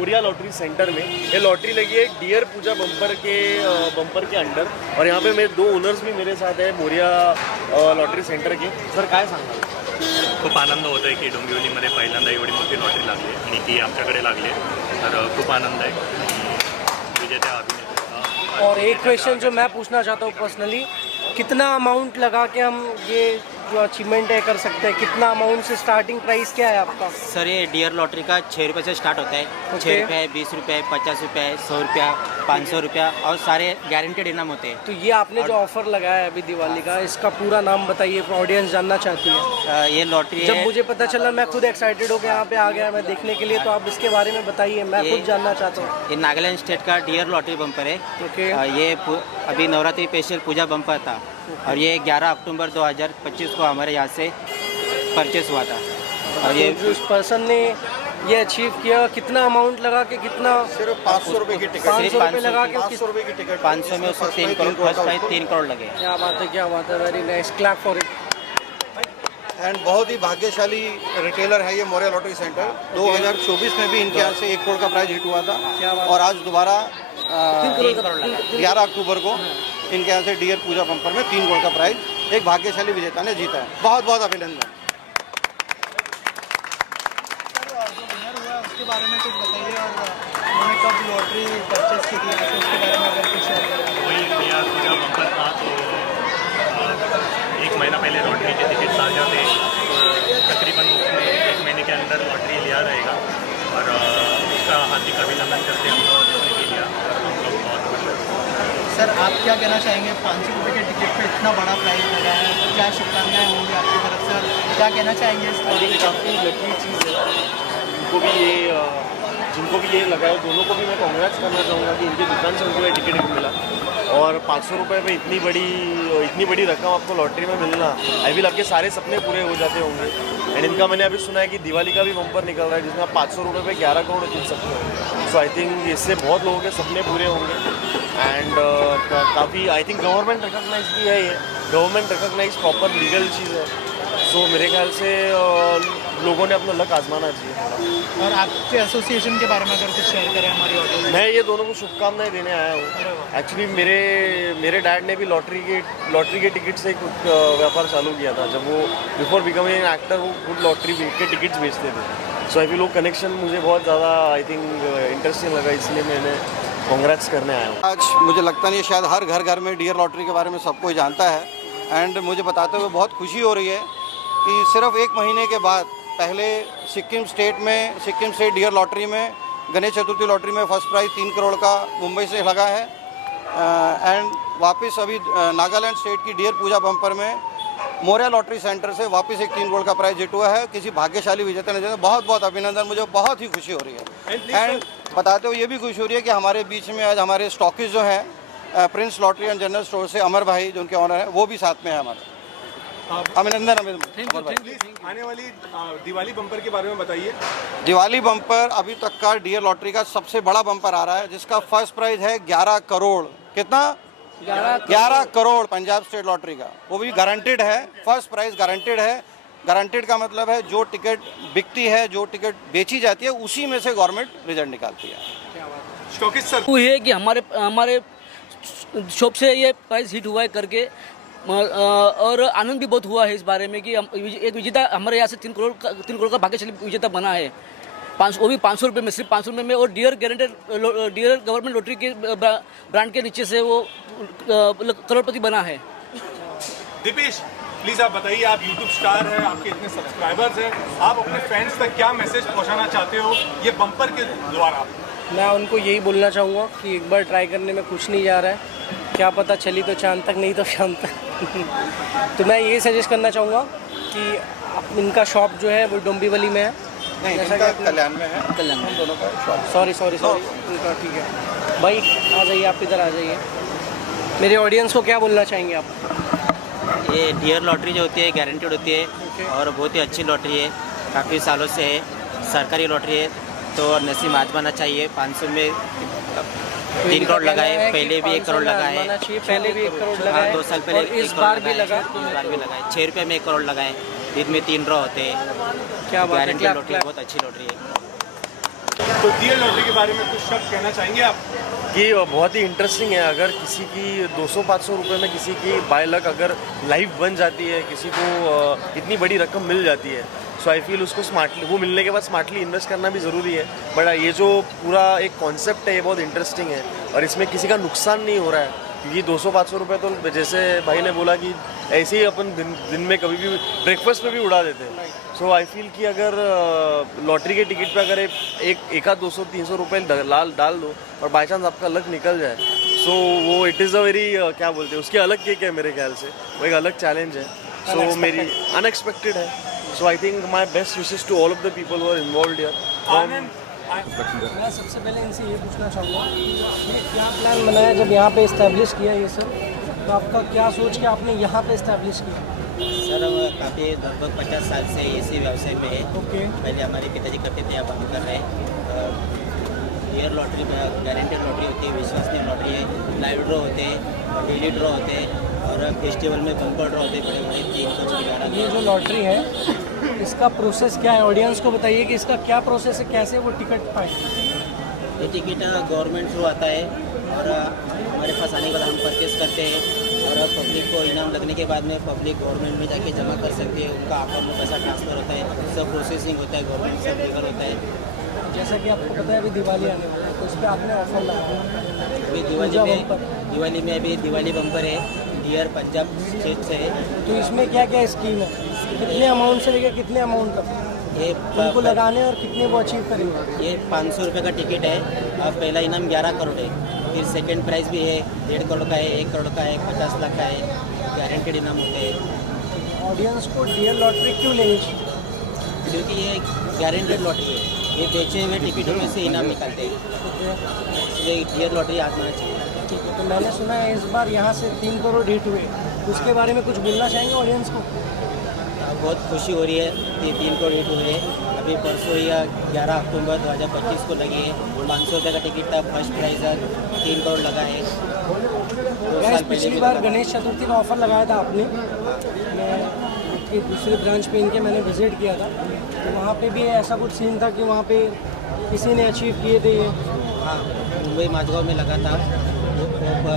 Moriya lottery centre में। ये lottery लगी है डियर पूजा बम्पर के अंडर, और यहाँ पे मेरे 2 ओनर्स भी मेरे साथ है मोरिया लॉटरी सेंटर के। सर काय सांगाल? खूप आनंद होतो आहे की डोंबिवलीमध्ये पहिल्यांदा एवढी मोठी लॉटरी लागली आहे आणि ती आमच्याकडे लागली आहे, तर खूप आनंद आहे। विजेत्या अभिनेता। और एक क्वेश्चन जो मैं पूछना चाहता हूँ पर्सनली, कितना अमाउंट लगा के हम ये जो अचीवमेंट है कर सकते हैं? कितना अमाउंट से स्टार्टिंग प्राइस क्या है आपका? सर ये डियर लॉटरी का 6 रुपये से स्टार्ट होता है। 6 रुपये, 20 रुपये, 50 रुपये, 100 रुपया, 500 रुपया, और सारे गारंटेड इनाम होते हैं। तो ये आपने जो ऑफर लगाया है अभी दिवाली का, इसका पूरा नाम बताइए, ऑडियंस जानना चाहती है। ये लॉटरी जब मुझे पता चला मैं खुद एक्साइटेड होकर यहाँ पे आ गया मैं देखने के लिए, तो आप इसके बारे में बताइए, मैं खुद जानना चाहता हूँ। ये नागालैंड स्टेट का डियर लॉटरी बम्पर है। ओके। ये अभी नवरात्रि स्पेशल पूजा बम्पर था, और ये 11 अक्टूबर 2025 को हमारे यहाँ से परचेस हुआ था। और ये जो उस पर्सन ने ये अचीव किया, कितना अमाउंट लगा के, कितना? सिर्फ 500 रुपये की टिकट। 500 रुपये लगा के 500 रुपये की टिकट। 500 में उसको 3 करोड़, फर्स्ट प्राइज 3 करोड़ लगे। क्या बात है, क्या बात है, very nice, clap for it. And बहुत ही भाग्यशाली रिटेलर है ये मोरिया लॉटरी सेंटर। 2024 में भी इनके यहाँ से 1 करोड़ का प्राइज हिट हुआ था, और आज दोबारा 11 अक्टूबर को इनके यहाँ से डियर पूजा बम्पर में 3 करोड़ का प्राइज एक भाग्यशाली विजेता ने जीता है। बहुत बहुत अभिनंदन। उसके बारे में कुछ बताइए, और उन्होंने कब लॉटरी परचेस की थी, उसके बारे में अगर कुछ वही डियर पूजा बम्पर था, तो 1 महीना पहले लॉटरी के टिकट आ जाते, तकरीबन उसमें 1 महीने के अंदर लॉटरी लिया रहेगा, और उसका हार्दिक अभिनंदन करते हैं हम लोगों ने लिया, और हम लोग बहुत खुश हैं। सर आप क्या कहना चाहेंगे? 500 रुपये के टिकट पे इतना बड़ा प्राइस लगा है, क्या शुभकामनाएं होंगी आपकी तरफ से, और क्या कहना चाहेंगे इस बारे में? काफ़ी लकी चीज़ है। जिनको भी ये लगा है, दोनों को भी मैं कांग्रेट्स करना चाहूँगा कि इनकी दुकान से उनको ये टिकट मिला, और 500 रुपये पे इतनी बड़ी रकम आपको लॉटरी में मिलना, आई विल आपके सारे सपने पूरे हो जाते होंगे। एंड इनका मैंने अभी सुना है कि दिवाली का भी बम्पर निकल रहा है जिसमें आप 500 रुपये पे 11 करोड़ जीत सकते हो। सो आई थिंक इससे बहुत लोगों के सपने पूरे होंगे। एंड काफ़ी आई थिंक गवर्नमेंट रिकॉग्नाइज भी है, ये गवर्नमेंट रिकॉग्नाइज प्रॉपर लीगल चीज़ है। सो मेरे ख्याल से लोगों ने अपना लक आजमाना चाहिए। और आपके एसोसिएशन के बारे में अगर कुछ शेयर करें हमारी ऑडियंस। मैं ये दोनों को शुभकामनाएं देने आया हूँ। एक्चुअली मेरे डैड ने भी लॉटरी के टिकट से एक व्यापार चालू किया था। जब वो बिफोर बिकमिंग एन एक्टर वो खुद लॉटरी के टिकट्स बेचते थे। सो आई फील वो कनेक्शन मुझे बहुत ज़्यादा आई थिंक इंटरेस्टिंग लगा, इसलिए मैंने कांग्रेट्स करने आया हूँ। आज मुझे लगता नहीं शायद हर घर में डियर लॉटरी के बारे में सब कोई जानता है। एंड मुझे बताते हुए बहुत खुशी हो रही है कि सिर्फ 1 महीने के बाद पहले सिक्किम स्टेट डियर लॉटरी में गणेश चतुर्थी लॉटरी में फर्स्ट प्राइज़ 3 करोड़ का मुंबई से लगा है। एंड वापस अभी नागालैंड स्टेट की डियर पूजा बम्पर में मोरिया लॉटरी सेंटर से वापस एक 3 करोड़ का प्राइज हिट हुआ है किसी भाग्यशाली विजेता ने। बहुत बहुत अभिनंदन, मुझे बहुत ही खुशी हो रही है। एंड बताते हुए ये भी खुशी हो रही है कि हमारे बीच में आज हमारे स्टॉकिस्ट जो हैं Prince Lottery and General store से अमर भाई जो उनके ऑनर हैं वो भी साथ में है हमारे। अभिनंदन। आने वाली दिवाली बम्पर के बारे में बताइए। दिवाली बम्पर अभी तक का डियर लॉटरी का सबसे बड़ा बम्पर आ रहा है जिसका फर्स्ट प्राइज है 11 करोड़। कितना? 11 करोड़ पंजाब स्टेट लॉटरी का, वो भी गारंटेड है। फर्स्ट प्राइज गारंटेड है। गारंटेड का मतलब है जो टिकट बिकती है, जो टिकट बेची जाती है, उसी में से गवर्नमेंट रिजल्ट निकालती है। स्टॉकिस्ट सर, वो ये कि हमारे शॉप से ये प्राइस हिट हुआ है करके, और आनंद भी बहुत हुआ है इस बारे में कि एक विजेता हमारे यहाँ से 3 करोड़ का भाग्यशाली विजेता बना है। वो भी 500 रुपये में, सिर्फ 500 रुपये में, और डियर गवर्नमेंट लॉटरी के ब्रांड के नीचे से वो करोड़पति बना है। दीपेश प्लीज आप बताइए, आप यूट्यूब स्टार हैं, आपके इतने सब्सक्राइबर्स हैं, आप अपने फैंस तक क्या मैसेज पहुंचाना चाहते हो ये बम्पर के द्वारा? मैं उनको यही बोलना चाहूँगा कि एक बार ट्राई करने में कुछ नहीं जा रहा है, क्या पता चली तो चांद तक, नहीं तो शाम तक। तो मैं ये सजेस्ट करना चाहूँगा कि इनका शॉप जो है वो डोंबिवली में है, नहीं, इनका कल्याण में है। कल्याण में दोनों का शॉप। सॉरी उनका ठीक है भाई, आ जाइए, आप इधर आ जाइए। मेरे ऑडियंस को क्या बोलना चाहेंगे आप? ये डियर लॉटरी जो होती है गारंटेड होती है, और बहुत ही अच्छी लॉटरी है, काफ़ी सालों से है, सरकारी लॉटरी है, तो नसीब आजमाना चाहिए। 500 में 3 करोड़ लगाए, पहले भी 1 करोड़ लगाए, पहले भी 1 करोड़ लगाए, 2 साल पहले इस बार भी लगा, 6 रुपये में 1 करोड़ लगाए, दिन में 3 ड्रॉ होते हैं। क्या बात है, गारंटेड लॉटरी बहुत अच्छी लॉटरी है। तो डीयर लॉटरी के बारे में कुछ शब्द कहना चाहेंगे आप? कि बहुत ही इंटरेस्टिंग है। अगर किसी की 200-500 रुपये में किसी की बाय लक अगर लाइव बन जाती है, किसी को इतनी बड़ी रकम मिल जाती है, सो आई फील उसको स्मार्टली, वो मिलने के बाद स्मार्टली इन्वेस्ट करना भी ज़रूरी है। बट ये जो पूरा एक कॉन्सेप्ट है ये बहुत इंटरेस्टिंग है और इसमें किसी का नुकसान नहीं हो रहा है, क्योंकि 200-500 रुपये तो जैसे भाई ने बोला कि ऐसे ही अपन दिन में कभी भी ब्रेकफास्ट में भी उड़ा देते हैं। सो आई फील कि अगर लॉटरी के टिकट पे अगर एक आध 200-300 रुपये डाल दो और बाई चांस आपका लक निकल जाए, सो वो इट इज़ अ वेरी क्या बोलते हैं उसकी अलग केक है मेरे ख्याल से, वो एक अलग चैलेंज है। सो मेरी अनएक्सपेक्टेड है। So I think my best wishes to all of the people who are involved here. मैं सबसे पहले इनसे ये पूछना चाहूँगा कि क्या प्लान बनाया जब यहाँ पे इस्टेब्लिश किया ये सब, तो आपका क्या सोच के आपने यहाँ पे इस्टेब्लिश किया? सर हम काफ़ी लगभग 50 साल से इसी व्यवसाय में है। ओके। पहले हमारे पिताजी करते थे, अब हम कर रहे हैं। ईयर लॉटरी में गारंटेड लॉटरी होती है, विश्वसनीय लॉटरी है, लाइव ड्रॉ होते हैं, डेली ड्रॉ होते हैं और फेस्टिवल में बम्पर ड्रॉ होते हैं बड़े बड़े 3 करोड़ 11। ये जो लॉटरी है इसका प्रोसेस क्या है? ऑडियंस को बताइए कि इसका क्या प्रोसेस है, कैसे वो टिकट पाए? ये टिकट गवर्नमेंट थ्रू आता है और हमारे पास आने के बाद हम परचेस करते हैं और पब्लिक को इनाम लगने के बाद में पब्लिक गवर्नमेंट में जाके जमा कर सकती है, उनका अकाउंट में पैसा ट्रांसफ़र होता है, सब प्रोसेसिंग होता है, गवर्नमेंट सब लीगल होता है। जैसा कि आपको पता है अभी दिवाली आने वाला है, तो इस पर आपने ऑफर लगाया। अभी दिवाली में अभी दिवाली बम्पर है, डियर पंजाब स्टेट से है। तो इसमें क्या क्या स्कीम है? कितने अमाउंट से लेकर कितने अमाउंट तक ये उनको लगाने और कितने वो अचीव करेंगे? ये 500 रुपये का टिकट है। अब पहला इनाम 11 करोड़ है, फिर सेकंड प्राइज़ भी है 1.5 करोड़ का है, 1 करोड़ का है, 50 लाख का है, गारंटेड इनाम होते हैं। ऑडियंस को डीयर लॉटरी क्यों लेनी चाहिए? क्योंकि ये गारंटेड लॉटरी है, ये बेचे हुए टिकटों में से इनाम निकालते हैं, इसलिए डीयर लॉटरी आजमाना चाहिए। ठीक है, तो मैंने सुना है इस बार यहाँ से 3 करोड़ हिट हुए, उसके बारे में कुछ बोलना चाहेंगे ऑडियंस को? बहुत खुशी हो रही है कि 3 करोड़ हिट हुए। अभी परसों या 11 अक्टूबर 2025 को लगी है, 500 रुपये का टिकट था, फर्स्ट प्राइज़ 3 करोड़ लगा है। 2 साल पिछली बार गणेश चतुर्थी का ऑफर लगाया था आपने, मैं इनकी दूसरे ब्रांच पे इनके मैंने विजिट किया था, तो वहाँ पे भी ऐसा कुछ सीन था कि वहाँ पे किसी ने अचीव किए थे ये? हाँ, मुंबई माझगांव में लगा था, वो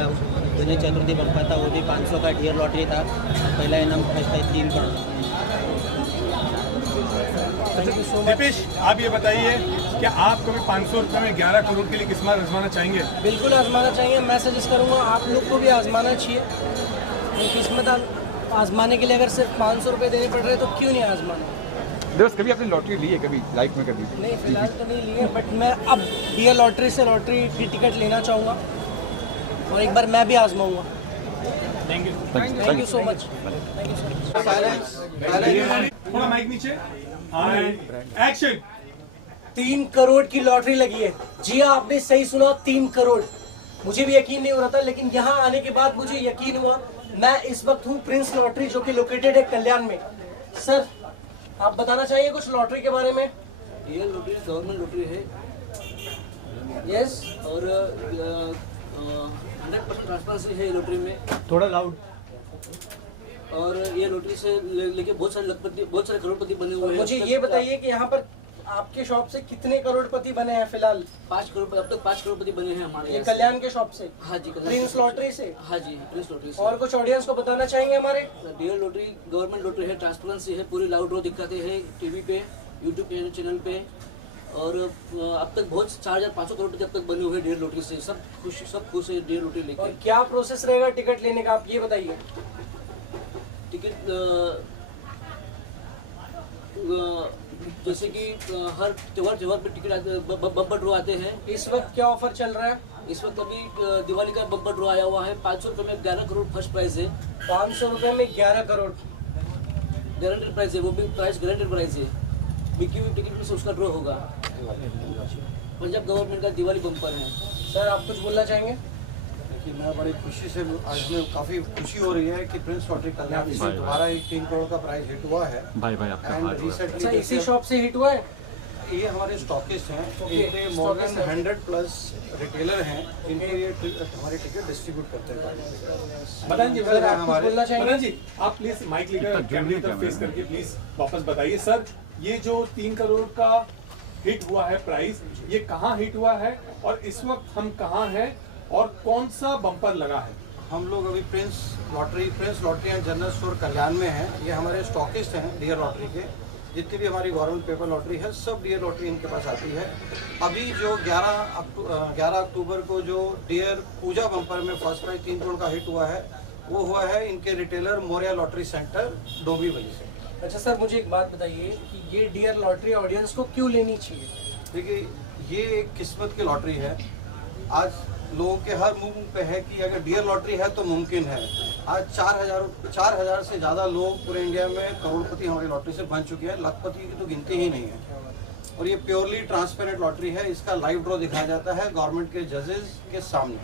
गणेश चतुर्थी बम्पर था, वो भी 500 का डीयर लॉटरी था, पहला इनाम फर्स्ट प्राइज 3 करोड़। दीपेश, आप ये बताइए क्या आप कभी 500 रुपये में 11 करोड़ के लिए किस्मत आजमाना चाहेंगे? बिल्कुल आजमाना चाहिए। मैं सजेस्ट करूँगा आप लोग को भी आजमाना चाहिए। किस्मत आजमाने के लिए अगर सिर्फ 500 रुपये देने पड़ रहे हैं तो क्यों नहीं आजमाना? दोस्त कभी आपने लॉटरी ली है कभी लाइफ में? कभी नहीं, फिलहाल तो नहीं ली है, बट मैं अब डीयर लॉटरी से लॉटरी की टिकट लेना चाहूँगा और एक बार मैं भी आजमाऊँगा। Thank you so much. थोड़ा माइक नीचे, एक्शन। 3 करोड़ की लॉटरी लगी है। जी हाँ, आपने सही सुना, 3 करोड़। मुझे भी यकीन नहीं हो रहा था, लेकिन यहाँ आने के बाद मुझे यकीन हुआ। मैं इस वक्त हूँ प्रिंस लॉटरी, जो कि लोकेटेड है कल्याण में। सर, आप बताना चाहिए कुछ लॉटरी के बारे में? ये लॉटरी गवर्नमेंट लॉटरी है। यस। और 100% ट्रांसपेरेंसी है लॉटरी में। थोड़ा लाउड। और ये लॉटरी से लेके बहुत सारे करोड़पति बने हुए हैं। मुझे ये बताइए कि यहाँ पर आपके शॉप से कितने करोड़पति बने हैं फिलहाल? 5 करोड़, अब तक 5 करोड़पति बने हैं हमारे ये कल्याण के शॉप से? हाँ जी, प्रिंस लॉटरी से? हाँ जी, प्रिंस लॉटरी से। और कुछ ऑडियंस को बताना चाहेंगे हमारे? डीयर लॉटरी गवर्नमेंट लॉटरी है, ट्रांसपेरेंसी है, पूरी लाउड ड्रॉ दिखाते हैं टीवी पे, यूट्यूब चैनल पे। और अब तक बहुत 4500 करोड़ अब तक बने हुए डीयर लॉटरी से। सब खुश है डीयर लॉटरी लेके। और क्या प्रोसेस रहेगा टिकट लेने का, आप ये बताइए? टिकट जैसे कि हर त्योहार पे टिकट बम्पर ड्रॉ आते हैं। इस वक्त क्या ऑफर चल रहा है? इस वक्त अभी दिवाली का बम्पर ड्रॉ आया हुआ है। 500 रुपये में 11 करोड़ फर्स्ट प्राइज है। 500 रुपये में 11 करोड़ गारंटेड प्राइस है, वो भी प्राइस गारंटेड प्राइस है। बिकी हुई टिकट में से उसका ड्रॉ होगा। पंजाब गवर्नमेंट का दिवाली बम्पर है। सर, आप कुछ बोलना चाहेंगे? देखिए, मैं बड़ी खुशी से आज में काफ़ी खुशी हो रही है कि प्रिंस लॉटरी कल्याण से दोबारा एक 3 करोड़ का प्राइस हिट हुआ है। एंड रिसेंटली इसी शॉप से हिट हुआ है? ये हमारे स्टॉकिस्ट हैं, इनके मोर देन 100+ रिटेलर हैं जिनके ये हमारे टिकट डिस्ट्रीब्यूट करते हैं। मदन जी, सर, आप कुछ बोलना चाहेंगे? मदन जी, आप प्लीज माइक लेकर कैमरे की तरफ फेस करके प्लीज वापस बताइए। सर, ये जो 3 करोड़ का हिट हुआ है प्राइस, ये कहाँ हिट हुआ है और इस वक्त हम कहाँ हैं और कौन सा बम्पर लगा है? हम लोग अभी Prince Lottery and General Store Kalyan में हैं। ये हमारे स्टॉकिस्ट हैं डियर लॉटरी के। जितनी भी हमारी गवर्नमेंट पेपर लॉटरी है सब डियर लॉटरी इनके पास आती है। अभी जो 11 अक्टूबर को जो डियर पूजा बम्पर में फर्स्ट प्राइज 3 करोड़ का हिट हुआ है, वो हुआ है इनके retailer Moriya lottery center Dombivli से। अच्छा सर, मुझे एक बात बताइए कि ये डियर लॉटरी ऑडियंस को क्यों लेनी चाहिए? देखिए, ये एक किस्मत की लॉटरी है। आज लोगों के हर मुंह पे है कि अगर डियर लॉटरी है तो मुमकिन है। आज 4,000 से ज़्यादा लोग पूरे इंडिया में करोड़पति हमारी लॉटरी से बन चुके हैं। लाखपति की तो गिनती ही नहीं है। और ये प्योरली ट्रांसपेरेंट लॉटरी है। इसका लाइव ड्रॉ दिखाया जाता है गवर्नमेंट के जजेस के सामने।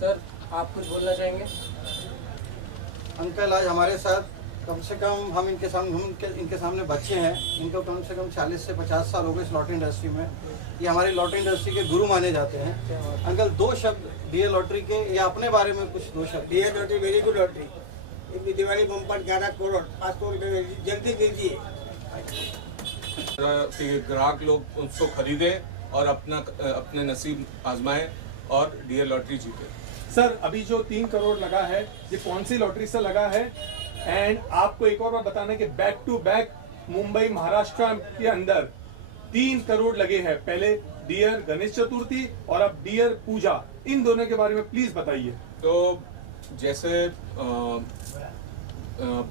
सर, आप कुछ बोलना चाहेंगे? अंकल, आज हमारे साथ कम से कम हम इनके सामने बच्चे हैं। इनको कम से कम 40 से 50 साल हो गए इस लॉटरी इंडस्ट्री में। ये हमारी लॉटरी इंडस्ट्री के गुरु माने जाते हैं। अंकल, 2 शब्द डियर लॉटरी के या अपने बारे में कुछ 2 शब्द। Dear lottery very good lottery. Diwali bumper 11 crore 500 रुपये जल्दी दीजिए। ग्राहक लोग उसको खरीदे और अपने नसीब आजमाएं और डियर लॉटरी जीते। सर, अभी जो 3 करोड़ लगा है, ये कौन सी लॉटरी से लगा है? एंड आपको एक और बात बताना कि back to back Mumbai Maharashtra के अंदर 3 करोड़ लगे हैं। पहले डियर गणेश चतुर्थी और अब डियर पूजा, इन दोनों के बारे में प्लीज बताइए। तो जैसे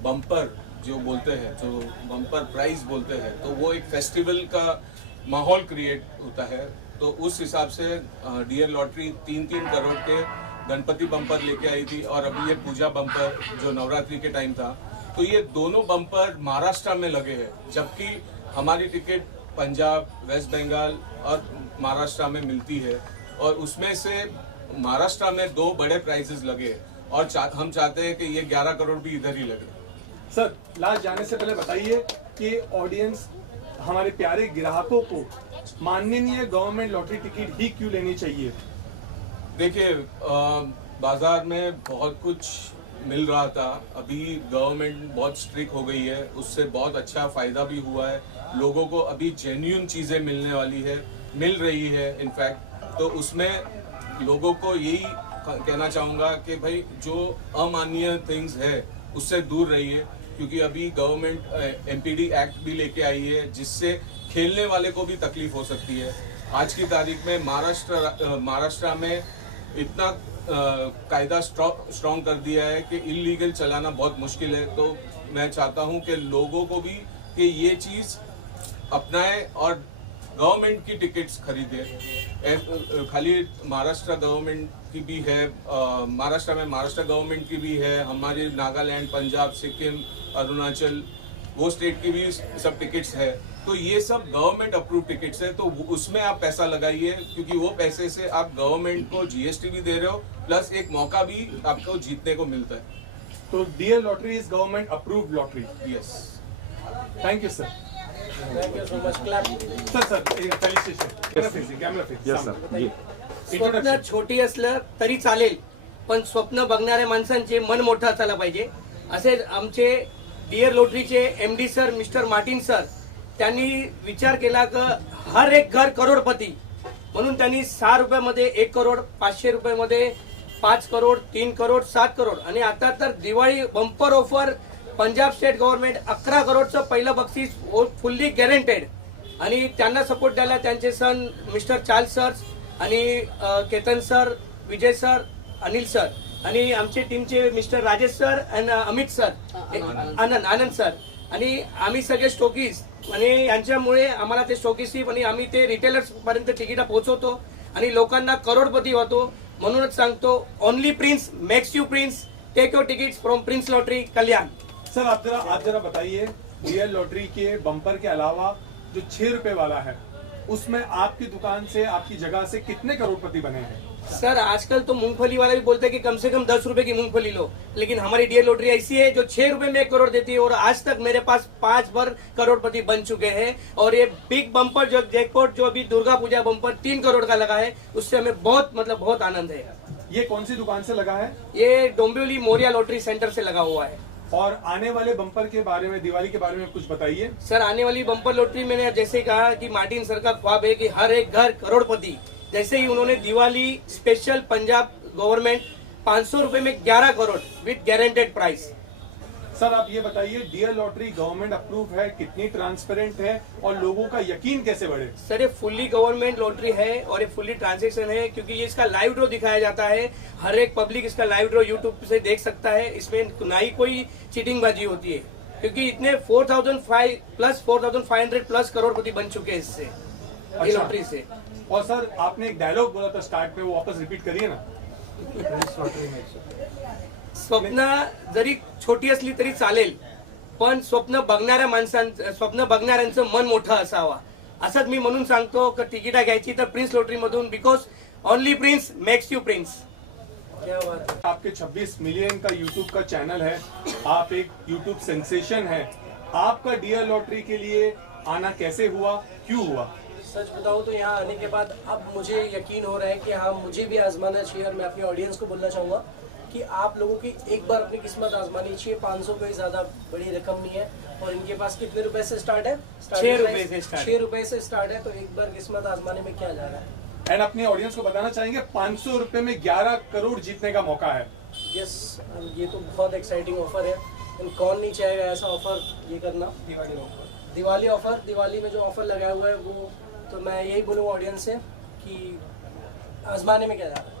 बम्पर जो बोलते हैं, जो बम्पर प्राइज बोलते हैं, तो वो एक फेस्टिवल का माहौल क्रिएट होता है। तो उस हिसाब से डियर लॉटरी 3-3 करोड़ के गणपति बम्पर लेके आई थी और अभी ये पूजा बम्पर जो नवरात्रि के टाइम था, तो ये दोनों बम्पर महाराष्ट्र में लगे हैं। जबकि हमारी टिकट पंजाब, वेस्ट बंगाल और महाराष्ट्र में मिलती है और उसमें से महाराष्ट्र में 2 बड़े प्राइजेस लगे और हम चाहते हैं कि ये 11 करोड़ भी इधर ही लगे। सर, लास्ट जाने से पहले बताइए कि ऑडियंस, हमारे प्यारे ग्राहकों को माननीय गवर्नमेंट लॉटरी टिकट ही क्यों लेनी चाहिए? देखिए, बाजार में बहुत कुछ मिल रहा था। अभी गवर्नमेंट बहुत स्ट्रिक्ट हो गई है, उससे बहुत अच्छा फायदा भी हुआ है। लोगों को अभी जेन्युइन चीजें मिलने वाली है, मिल रही है इनफैक्ट। तो उसमें लोगों को यही कहना चाहूँगा कि भाई जो अमानवीय थिंग्स है उससे दूर रहिए, क्योंकि अभी गवर्नमेंट MPD एक्ट भी लेके आई है जिससे खेलने वाले को भी तकलीफ हो सकती है। आज की तारीख में महाराष्ट्र में इतना कायदा स्ट्रॉन्ग कर दिया है कि इलीगल चलाना बहुत मुश्किल है। तो मैं चाहता हूं कि लोगों को भी कि ये चीज़ अपनाएं और गवर्नमेंट की टिकट्स खरीदें। खाली महाराष्ट्र गवर्नमेंट की भी है, महाराष्ट्र में महाराष्ट्र गवर्नमेंट की भी है, हमारे नागालैंड, पंजाब, सिक्किम, अरुणाचल, वो स्टेट की भी सब टिकट्स है। तो ये सब गवर्नमेंट अप्रूव टिकट्स है, तो उसमें आप पैसा लगाइए, क्योंकि वो पैसे से आप गवर्नमेंट को GST भी दे रहे हो, प्लस एक मौका भी आपको जीतने को मिलता है। तो Dear lottery is government approved lottery. Yes, thank you sir. Thank you so much. Clap. Sir felicitation. Camera face. Yes sir. स्वप्न छोटी असलं तरी चालेल, पण स्वप्न बघणाऱ्या माणसांचे मन मोठं असायला पाहिजे। असे आमचे डियर लॉटरीचे MD sir mister Martin sir, त्यांनी विचार केला की हर एक घर करोडपती, म्हणून त्यांनी 6 रुपयामध्ये 1 करोड, 500 रुपयामध्ये 5 करोड, 3 करोड, 7 करोड आणि आता तर Diwali bumper offer Punjab state government 11 करोडचं पहिलं बक्षीस फुल्ली गॅरंटेड। आणि त्यांना सपोर्ट द्यायला त्यांचे सन मिस्टर चार्ल्स सर आणि केतन सर, विजय सर, अनिल सर आणि आमचे टीमचे मिस्टर राजेश सर आणि अमित सर, आनंद सर आणि आम्ही सगळे स्टॉकीज आणि यांच्यामुळे आम्हाला ते स्टॉकीशी आणि आम्ही ते रिटेलर्स पर्यंत तिकीट पोहोचवतो आणि लोकांना करोडपती होतो। म्हणूनच सांगतो, only Prince makes you Prince. Take your tickets from Prince lottery Kalyan. Sir, आप जरा बताइए, डियर लॉटरी के बम्पर के अलावा जो 6 रुपए वाला है, उसमें आपकी दुकान से, आपकी जगह से कितने करोड़पति बने हैं? सर, आजकल तो मूंगफली वाला भी बोलते हैं कि कम से कम 10 रुपए की मूंगफली लो, लेकिन हमारी डियर लॉटरी ऐसी है जो 6 रुपए में 1 करोड़ देती है और आज तक मेरे पास 5 बार करोड़पति बन चुके हैं। और ये बिग बम्पर जो जैकपॉट जो अभी दुर्गा पूजा बम्पर 3 करोड़ का लगा है, उससे हमें बहुत आनंद है। ये कौन सी दुकान से लगा है? ये डोंबिवली मोरिया लॉटरी सेंटर से लगा हुआ है। और आने वाले बम्पर के बारे में, दिवाली के बारे में कुछ बताइए। सर आने वाली बम्पर लॉटरी मैंने जैसे कहा कि मार्टिन सर का ख्वाब है कि हर एक घर करोड़पति, जैसे ही उन्होंने दिवाली स्पेशल पंजाब गवर्नमेंट 500 रुपए में 11 crore with guaranteed price. Sir आप ये बताइए, डियर लॉटरी गवर्नमेंट अप्रूव है, कितनी ट्रांसपेरेंट है और लोगों का यकीन कैसे बढ़े? सर ये फुल्ली गवर्नमेंट लॉटरी है और ये फुल्ली ट्रांजेक्शन है, क्योंकि ये इसका लाइव ड्रॉ दिखाया जाता है। हर एक पब्लिक इसका लाइव ड्रॉ यूट्यूब से देख सकता है। इसमें ना ही कोई चीटिंग बाजी होती है, क्योंकि इतने 4,500 प्लस करोड़पति बन चुके हैं इससे, ये लॉटरी से। और सर आपने एक डायलॉग बोला था स्टार्ट पे, वो वापस रिपीट करिए ना। स्वप्न जरी छोटी असली तरी चालेल, पण स्वप्न बघणाऱ्यांचं मन मोठं असावा, असंच मी म्हणून सांगतो की तिकीटा घ्यायची तर प्रिन्स लॉटरी मधून, because only prince makes you prince. आपके 26 मिलियन का यूट्यूब का चैनल है, आप एक यूट्यूब सेंसेशन है, आपका डियर लॉटरी के लिए आना कैसे हुआ, क्यों हुआ? सच बताऊं तो यहाँ आने के बाद अब मुझे यकीन हो रहा है कि हाँ मुझे भी आजमाना चाहिए। और मैं अपनी ऑडियंस को बोलना चाहूँगा कि आप लोगों की एक बार अपनी किस्मत आजमानी चाहिए। 500 कोई ज़्यादा बड़ी रकम नहीं है और इनके पास कितने रुपए से स्टार्ट है? 6 रुपए से स्टार्ट। 6 रुपए से स्टार्ट है, तो एक बार किस्मत आजमाने में क्या जा रहा है। एंड अपनी ऑडियंस को बताना चाहेंगे 500 रुपए में 11 करोड़ जीतने का मौका है। यस, ये तो बहुत एक्साइटिंग ऑफर है, कौन नहीं चाहेगा ऐसा ऑफर ये करना। दिवाली ऑफर, दिवाली में जो ऑफर लगाया हुआ है वो, तो मैं यही बोलूँगा ऑडियंस से कि आजमाने में क्या जा रहा है।